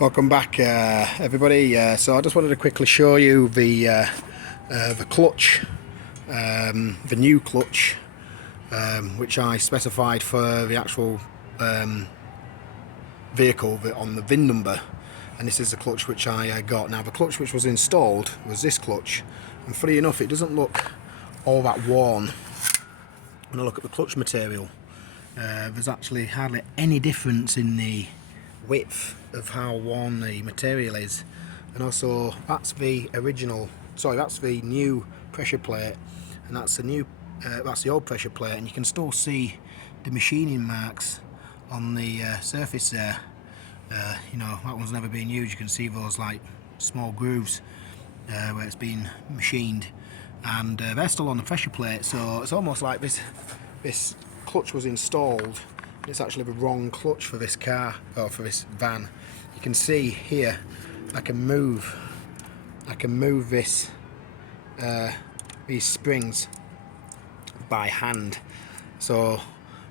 Welcome back, everybody. So I just wanted to quickly show you the clutch, the new clutch, which I specified for the actual vehicle on the VIN number, and this is the clutch which I got. Now the clutch which was installed was this clutch, and funny enough, it doesn't look all that worn. When I look at the clutch material, there's actually hardly any difference in the width of how worn the material is. And also that's the new pressure plate, and that's the old pressure plate, and you can still see the machining marks on the surface there. You know, that one's never been used. You can see those like small grooves where it's been machined, and they're still on the pressure plate. So it's almost like this clutch was installed. It's actually the wrong clutch for this car, or for this van. You can see here I can move this these springs by hand. So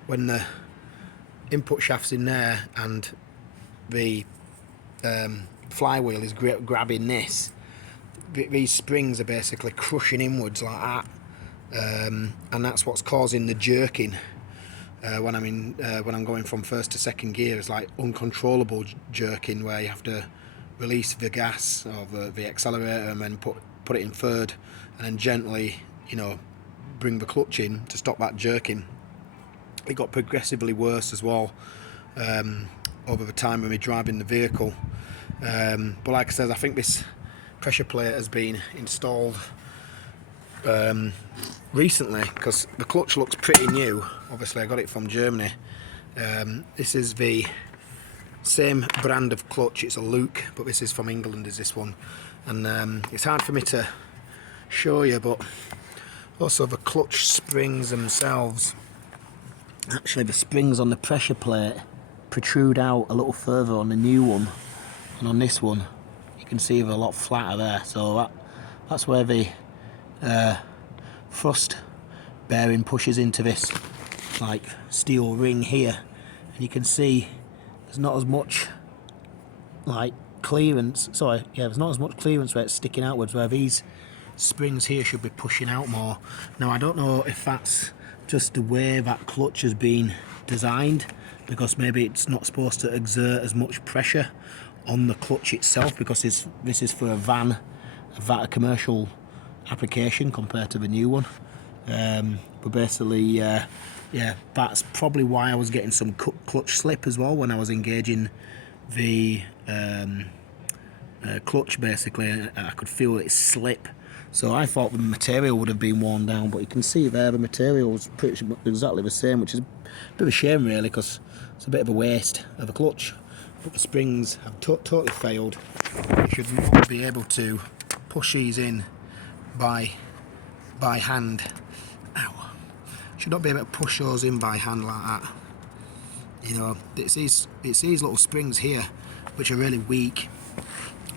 when the input shaft's in there and the flywheel is grabbing this, these springs are basically crushing inwards like that, and that's what's causing the jerking. When I'm going from first to second gear, it's like uncontrollable jerking, where you have to release the gas or the accelerator and then put it in third, and then gently, you know, bring the clutch in to stop that jerking. It got progressively worse as well over the time when we're driving the vehicle. But like I said, I think this pressure plate has been installed recently, because the clutch looks pretty new. Obviously I got it from Germany. This is the same brand of clutch. It's a Luke, but this is from England, is this one. And it's hard for me to show you, but also the clutch springs themselves, actually the springs on the pressure plate protrude out a little further on the new one, and on this one you can see they're a lot flatter there. So that's where the thrust bearing pushes into this like steel ring here, and you can see there's not as much like clearance. There's not as much clearance where it's sticking outwards, where these springs here should be pushing out more. Now I don't know if that's just the way that clutch has been designed, because maybe it's not supposed to exert as much pressure on the clutch itself, because this is for a commercial application compared to the new one. But basically, yeah, that's probably why I was getting some clutch slip as well when I was engaging the clutch. Basically, I could feel it slip. So I thought the material would have been worn down, but you can see there the material was pretty much exactly the same, which is a bit of a shame really, because it's a bit of a waste of a clutch. But the springs have totally failed. You should not be able to push these in by hand. Ow. Should not be able to push those in by hand like that. You know, it's these little springs here which are really weak.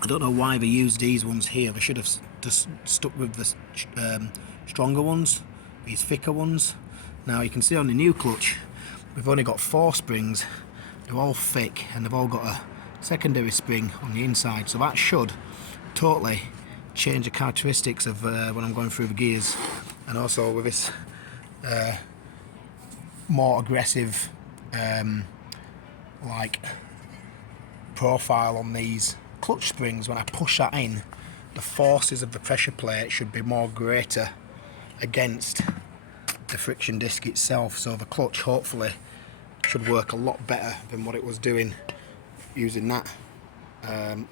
I don't know why they used these ones here. They should have just stuck with the stronger ones, these thicker ones. Now you can see on the new clutch we've only got 4 springs. They're all thick, and they've all got a secondary spring on the inside, so that should totally change the characteristics of when I'm going through the gears. And also with this more aggressive like profile on these clutch springs, when I push that in, the forces of the pressure plate should be more greater against the friction disc itself. So the clutch hopefully should work a lot better than what it was doing using that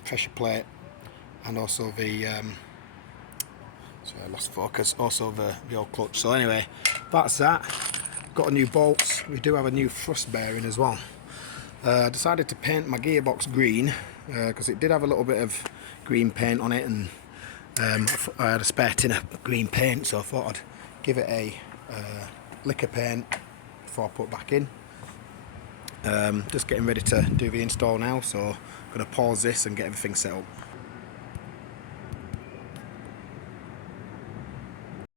pressure plate, and also the sorry, I lost focus, also the old clutch. So anyway, that's that. Got a new bolts. We do have a new thrust bearing as well. I decided to paint my gearbox green because it did have a little bit of green paint on it, and I had a spare tin of green paint, so I thought I'd give it a liquor paint before I put it back in. Just getting ready to do the install now, so I'm going to pause this and get everything set up.